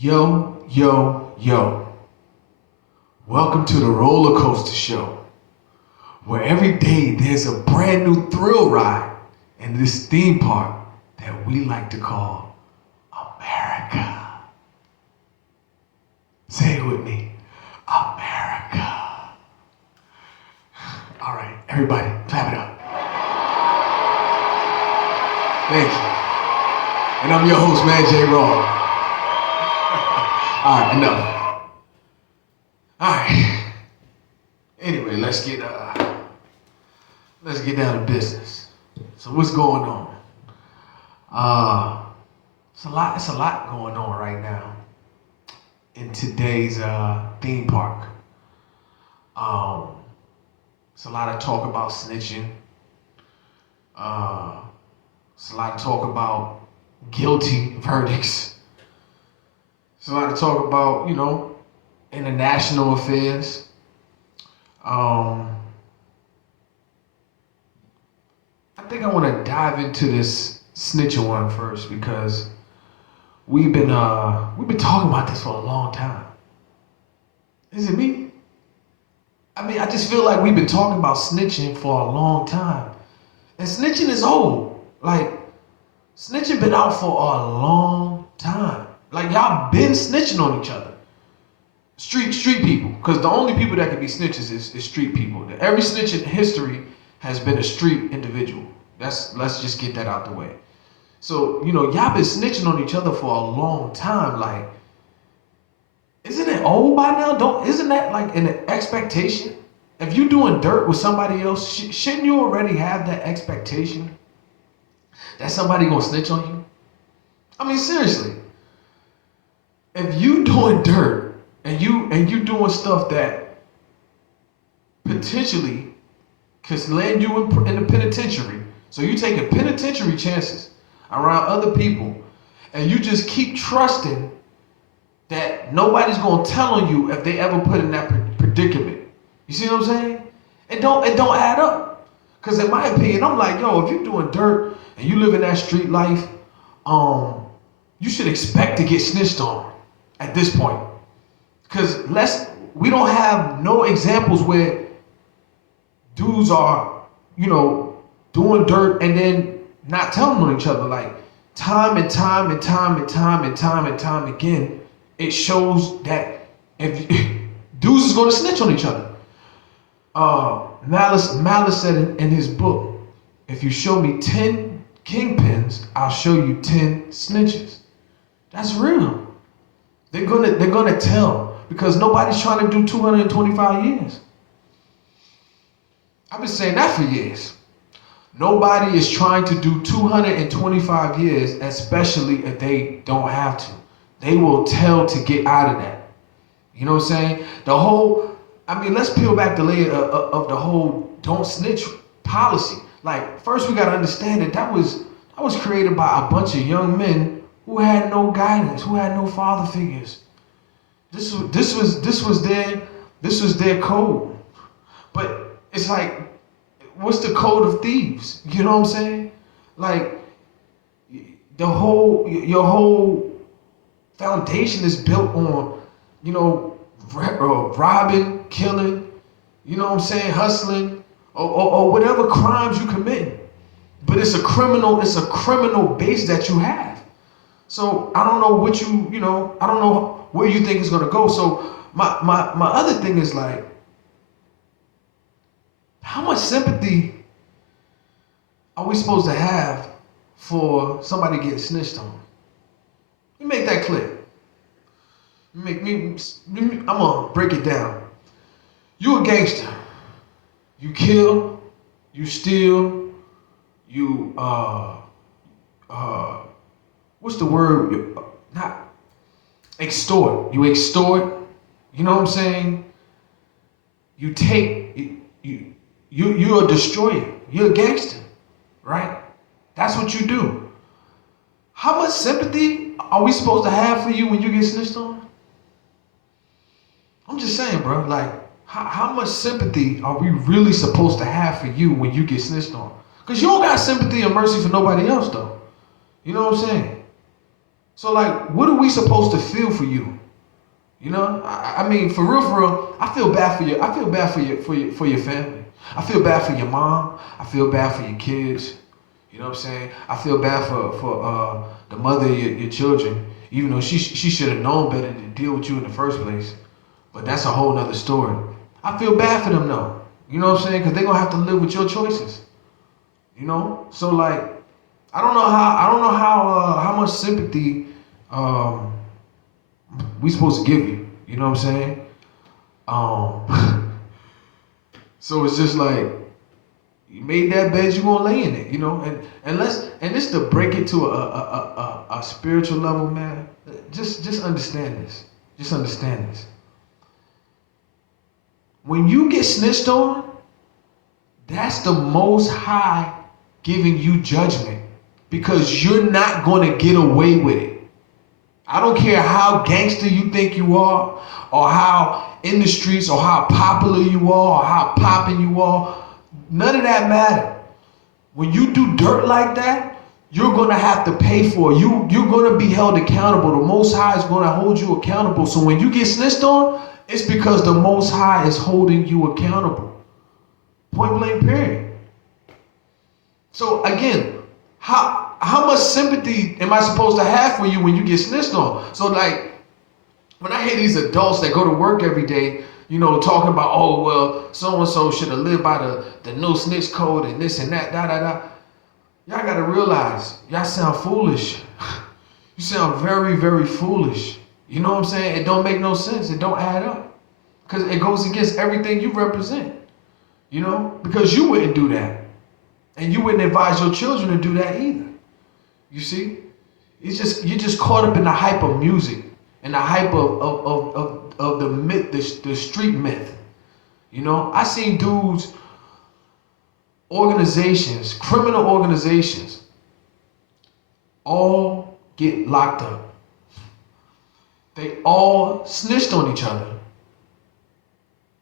Yo, yo, yo. Welcome to the Roller Coaster Show, where every day there's a brand new thrill ride in this theme park that we like to call America. Say it with me, America. All right, everybody, clap it up. Thank you. And I'm your host, man, J. Raw. All right, enough. All right. Anyway, let's get down to business. So what's going on? It's a lot going on right now in today's theme park. It's a lot of talk about snitching. It's a lot of talk about guilty verdicts. It's a lot of talk about, international affairs. I think I want to dive into this snitching one first because we've been talking about this for a long time. Is it me? I mean, I just feel like we've been talking about snitching for a long time. And snitching is old. Like, snitching been out for a long time. Like, y'all been snitching on each other. Street people. Because the only people that can be snitches is street people. Every snitch in history has been a street individual. Let's just get that out the way. So, y'all been snitching on each other for a long time. Like, isn't it old by now? Isn't that like an expectation? If you're doing dirt with somebody else, shouldn't you already have that expectation that somebody gonna snitch on you? I mean, seriously. If you doing dirt and you doing stuff that potentially could land you in the penitentiary, so you taking penitentiary chances around other people, and you just keep trusting that nobody's gonna tell on you if they ever put in that predicament. You see what I'm saying? It don't add up. Cause in my opinion, I'm like, yo, if you're doing dirt and you live in that street life, you should expect to get snitched on at this point. Cause we don't have no examples where dudes are, doing dirt and then not telling on each other. Like time and time again, it shows that if dudes is gonna snitch on each other. Malice said in his book, if you show me 10 kingpins, I'll show you 10 snitches. That's real. They're gonna tell because nobody's trying to do 225 years. I've been saying that for years. Nobody is trying to do 225 years, especially if they don't have to. They will tell to get out of that. You know what I'm saying? Let's peel back the layer of the whole don't snitch policy. Like, first we gotta understand that was created by a bunch of young men who had no guidance, who had no father figures. This was their code. But it's like, what's the code of thieves? You know what I'm saying? Like, your whole foundation is built on, robbing, killing, hustling, or whatever crimes you commit. But it's a criminal base that you have. So I don't know I don't know where you think it's gonna go. So my other thing is like, how much sympathy are we supposed to have for somebody getting snitched on? Let me make that clear. I'm gonna break it down. You a gangster. You kill, you steal, you what's the word? Not extort. You extort. You know what I'm saying? You take. You're a destroyer. You're a gangster, right? That's what you do. How much sympathy are we supposed to have for you when you get snitched on? I'm just saying, bro. Like, how much sympathy are we really supposed to have for you when you get snitched on? Because you don't got sympathy or mercy for nobody else, though. You know what I'm saying? So like, what are we supposed to feel for you? You know, I mean, for real, I feel bad for you. I feel bad for your family. I feel bad for your mom. I feel bad for your kids. You know what I'm saying? I feel bad for the mother of your children, even though she should have known better to deal with you in the first place. But that's a whole nother story. I feel bad for them though. You know what I'm saying? Because they're gonna have to live with your choices. You know? So like, I don't know how much sympathy we supposed to give you. You know what I'm saying? So it's just like, you made that bed, you gonna lay in it, you know. And this to break it to a spiritual level, man. Just understand this. Just understand this. When you get snitched on, that's the Most High giving you judgment, because you're not gonna get away with it. I don't care how gangster you think you are, or how in the streets, or how popular you are, or how popping you are. None of that matter. When you do dirt like that, you're gonna have to pay for it. You're gonna be held accountable. The Most High is gonna hold you accountable. So when you get snitched on, it's because the Most High is holding you accountable. Point blank, period. So again, how much sympathy am I supposed to have for you when you get snitched on? So like, when I hear these adults that go to work every day, you know, talking about, oh, well, so-and-so should have lived by the no snitch code and this and that, da-da-da. Y'all gotta realize, y'all sound foolish. You sound very, very foolish. You know what I'm saying? It don't make no sense. It don't add up. Because it goes against everything you represent. You know? Because you wouldn't do that. And you wouldn't advise your children to do that either. You see? You're just caught up in the hype of music and the hype of the myth, the street myth. You know? I seen dudes, organizations, criminal organizations, all get locked up. They all snitched on each other.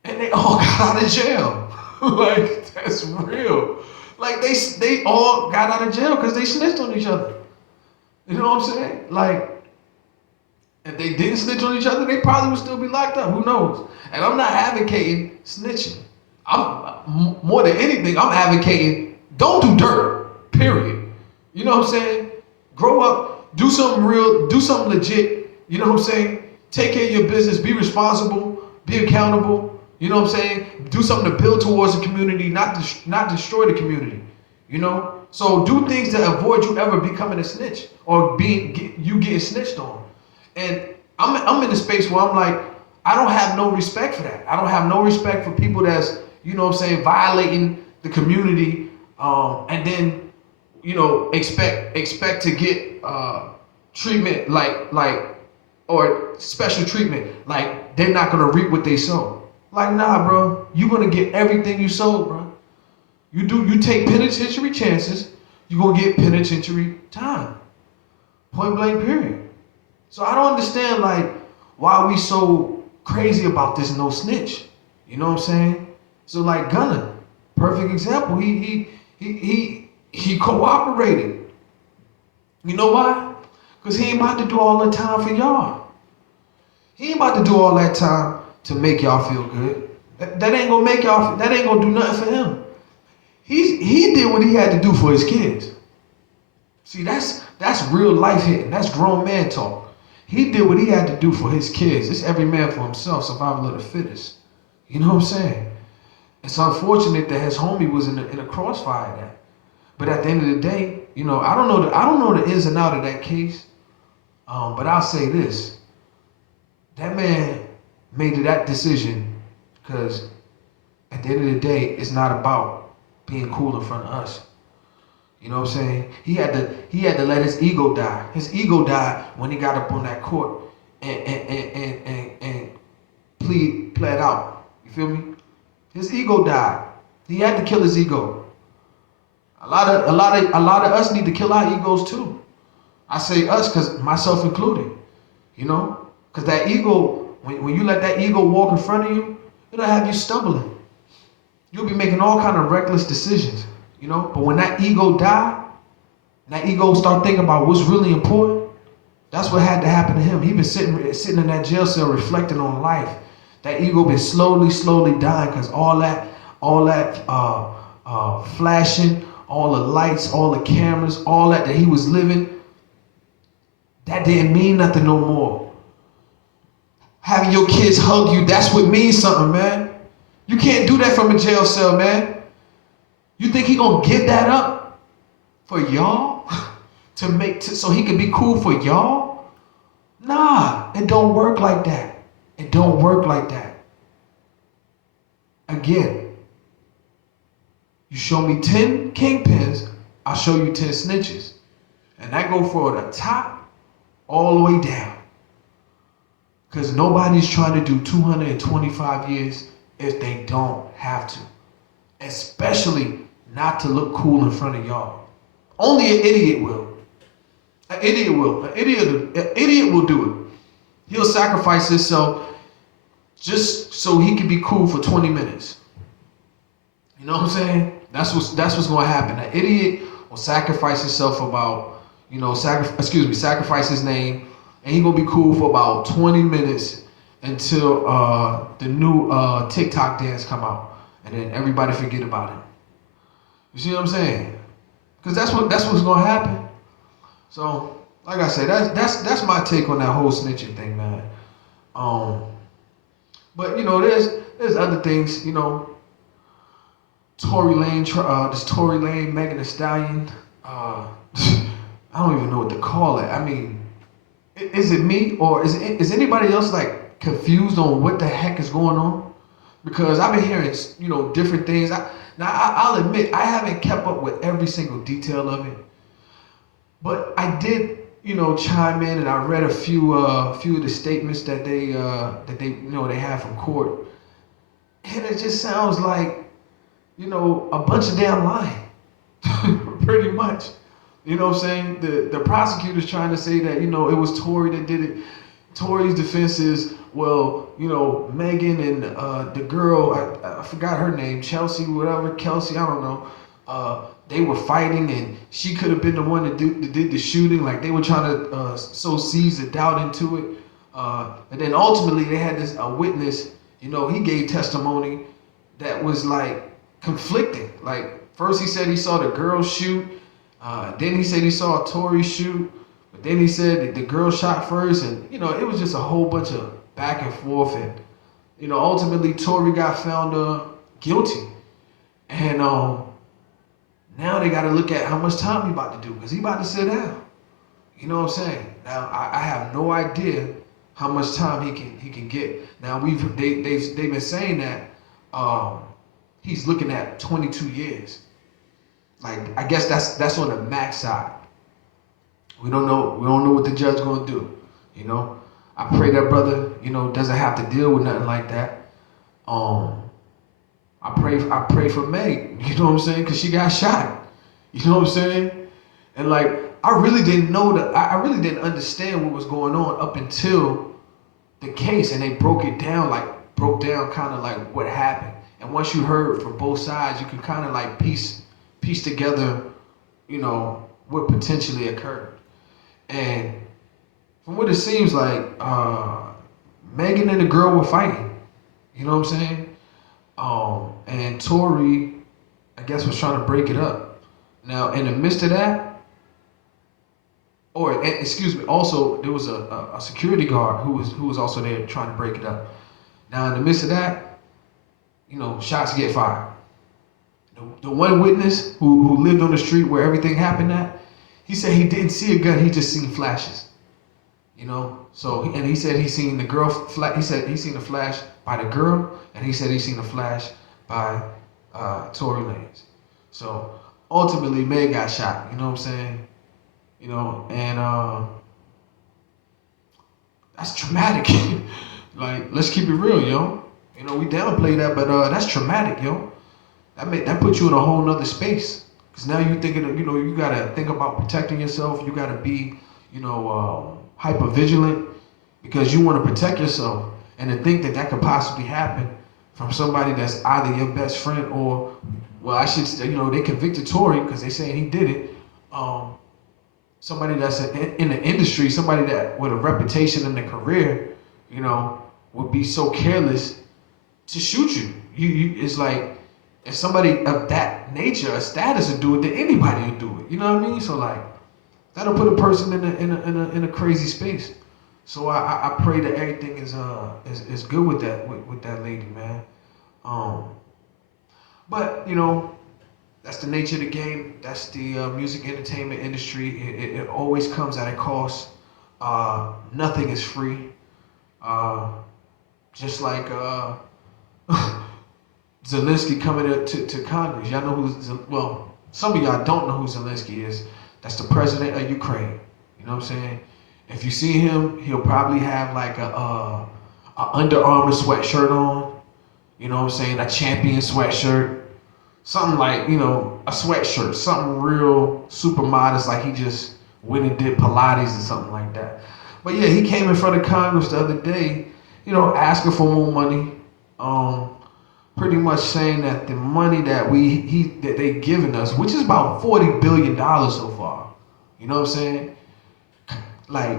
And they all got out of jail. Like, that's real. Like, they all got out of jail because they snitched on each other. You know what I'm saying? Like, if they didn't snitch on each other, they probably would still be locked up. Who knows? And I'm not advocating snitching. I'm more than anything, I'm advocating don't do dirt, period. You know what I'm saying? Grow up, do something real, do something legit. You know what I'm saying? Take care of your business, be responsible, be accountable. You know what I'm saying? Do something to build towards the community, not destroy the community. You know? So do things to avoid you ever becoming a snitch or you getting snitched on. And I'm in a space where I'm like, I don't have no respect for that. I don't have no respect for people that's, you know what I'm saying, violating the community, and then, you know, expect to get treatment or special treatment, like they're not gonna reap what they sow. Like, nah, bro, you're gonna get everything you sowed, bro. You take penitentiary chances, you're gonna get penitentiary time. Point blank, period. So I don't understand, like, why we so crazy about this no snitch. You know what I'm saying? So like Gunna, perfect example. He cooperated. You know why? Because he ain't about to do all the time for y'all. He ain't about to do all that time to make y'all feel good. That ain't gonna make y'all. That ain't gonna do nothing for him. He did what he had to do for his kids. See, that's real life hitting. That's grown man talk. He did what he had to do for his kids. It's every man for himself, survival of the fittest. You know what I'm saying? It's unfortunate that his homie was in a crossfire of that. But at the end of the day, you know, I don't know the ins and outs of that case. But I'll say this. That man made that decision because at the end of the day, it's not about being cool in front of us. You know what I'm saying? He had to let his ego die. His ego died when he got up on that court and pled out. You feel me? His ego died. He had to kill his ego. A lot of us need to kill our egos too. I say us because myself included. You know? Because that ego, when you let that ego walk in front of you, it'll have you stumbling. You'll be making all kind of reckless decisions. You know, but when that ego die, that ego start thinking about what's really important, That's what had to happen to him. He been sitting in that jail cell reflecting on life. That ego been slowly dying because all that flashing, all the lights, all the cameras, all that he was living, that didn't mean nothing no more. Having your kids hug you, that's what means something, man. You can't do that from a jail cell, man. You think he gonna give that up for y'all so he can be cool for y'all? Nah, it don't work like that. It don't work like that. Again, you show me 10 kingpins, I'll show you 10 snitches. And that go for the top all the way down. Because nobody's trying to do 225 years if they don't have to. Especially not to look cool in front of y'all. Only an idiot will. An idiot will. An idiot will do it. He'll sacrifice himself just so he can be cool for 20 minutes. You know what I'm saying? That's what's going to happen. An idiot will sacrifice himself about, sacrifice his name, and he gonna be cool for about 20 minutes until the new TikTok dance come out, and then everybody forget about him. You see what I'm saying? Because that's what's gonna happen. So, like I said, that's my take on that whole snitching thing, man. But there's other things, Tory Lane, Megan Thee Stallion. I don't even know what to call it. I mean, is it me or is anybody else like confused on what the heck is going on? Because I've been hearing, different things. I'll admit I haven't kept up with every single detail of it, but I did, chime in, and I read a few of the statements that they have from court, and it just sounds like, a bunch of damn lying, pretty much. You know what I'm saying? The prosecutor's trying to say that, it was Tory that did it. Tory's defense is, well, Megan and the girl, I forgot her name, Kelsey, I don't know. They were fighting, and she could have been the one that did the shooting. Like, they were trying to sow seeds of doubt into it. And then ultimately they had a witness, he gave testimony that was like conflicting. Like, first he said he saw the girl shoot. Then he said he saw Tory shoot. But then he said that the girl shot first. And, it was just a whole bunch of back and forth. And, ultimately Tory got found guilty. And now they got to look at how much time he about to do. Because he about to sit down. You know what I'm saying? Now, I have no idea how much time he can get. Now, they've been saying that he's looking at 22 years. Like, I guess that's on the max side. We don't know what the judge gonna do. I pray that brother, doesn't have to deal with nothing like that. I pray for Meg. You know what I'm saying? Because she got shot. You know what I'm saying? And like, I really didn't know that. I really didn't understand what was going on up until the case, and they broke down kind of like what happened. And once you heard from both sides, you can kind of like piece together, what potentially occurred. And from what it seems like, Megan and the girl were fighting. You know what I'm saying? And Tory, I guess, was trying to break it up. Now, in the midst of that, also there was a security guard who was also there trying to break it up. Now, in the midst of that, shots get fired. The one witness who lived on the street where everything happened at, he said he didn't see a gun, he just seen flashes. So, and he said he seen the girl, he said he seen a flash by the girl, and he said he seen a flash by Tory Lanez. So, ultimately, Meg got shot, you know what I'm saying? And that's traumatic. Like, let's keep it real, yo. We downplay that, but that's traumatic, yo. That puts you in a whole nother space. Because now you're thinking, you got to think about protecting yourself. You got to be, hyper vigilant because you want to protect yourself. And to think that could possibly happen from somebody that's either your best friend or, well, I should, they convicted Tory because they saying he did it. somebody that's in the industry, somebody that with a reputation in their career, you know, would be so careless to shoot you. It's like if somebody of that nature, a status, would do it, then anybody would do it. You know what I mean? So like that'll put a person in a crazy space. So I pray that everything is good with that lady, man. Um, but you know, that's the nature of the game. That's the music entertainment industry. It always comes at a cost. Nothing is free. Uh, just like Zelensky coming to Congress. Y'all know well, some of y'all don't know who Zelensky is. That's the president of Ukraine. You know what I'm saying? If you see him, he'll probably have like a Under Armour sweatshirt on. You know what I'm saying? A Champion sweatshirt. Something like, you know, a sweatshirt. Something real super modest, like he just went and did Pilates or something like that. But yeah, he came in front of Congress the other day, you know, asking for more money. Pretty much saying that the money that that they given us, which is about $40 billion so far. You know what I'm saying? Like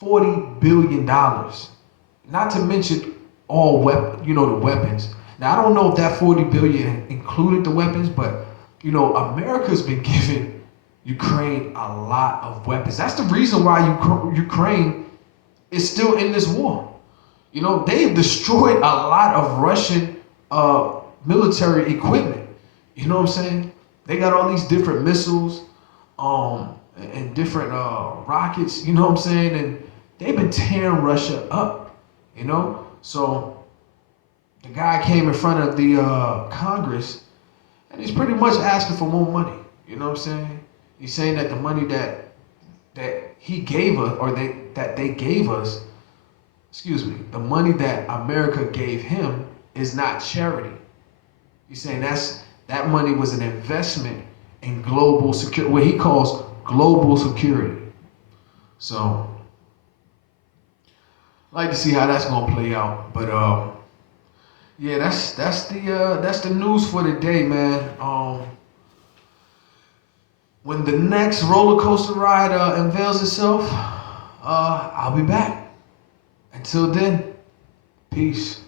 $40 billion. Not to mention all the weapons. Now I don't know if that 40 billion included the weapons, but you know, America's been giving Ukraine a lot of weapons. That's the reason why Ukraine is still in this war. You know, they've destroyed a lot of Russian military equipment. You know what I'm saying? They got all these different missiles, and different rockets. You know what I'm saying? And they've been tearing Russia up. You know, so the guy came in front of the Congress, and he's pretty much asking for more money. You know what I'm saying? He's saying that the money that he gave us, or that they gave us, the money that America gave him is not charity. He's saying that money was an investment in global security, what he calls global security. So, I'd like to see how that's gonna play out. But yeah, that's the news for the day, man. When the next roller coaster ride unveils itself, I'll be back. Until then, peace.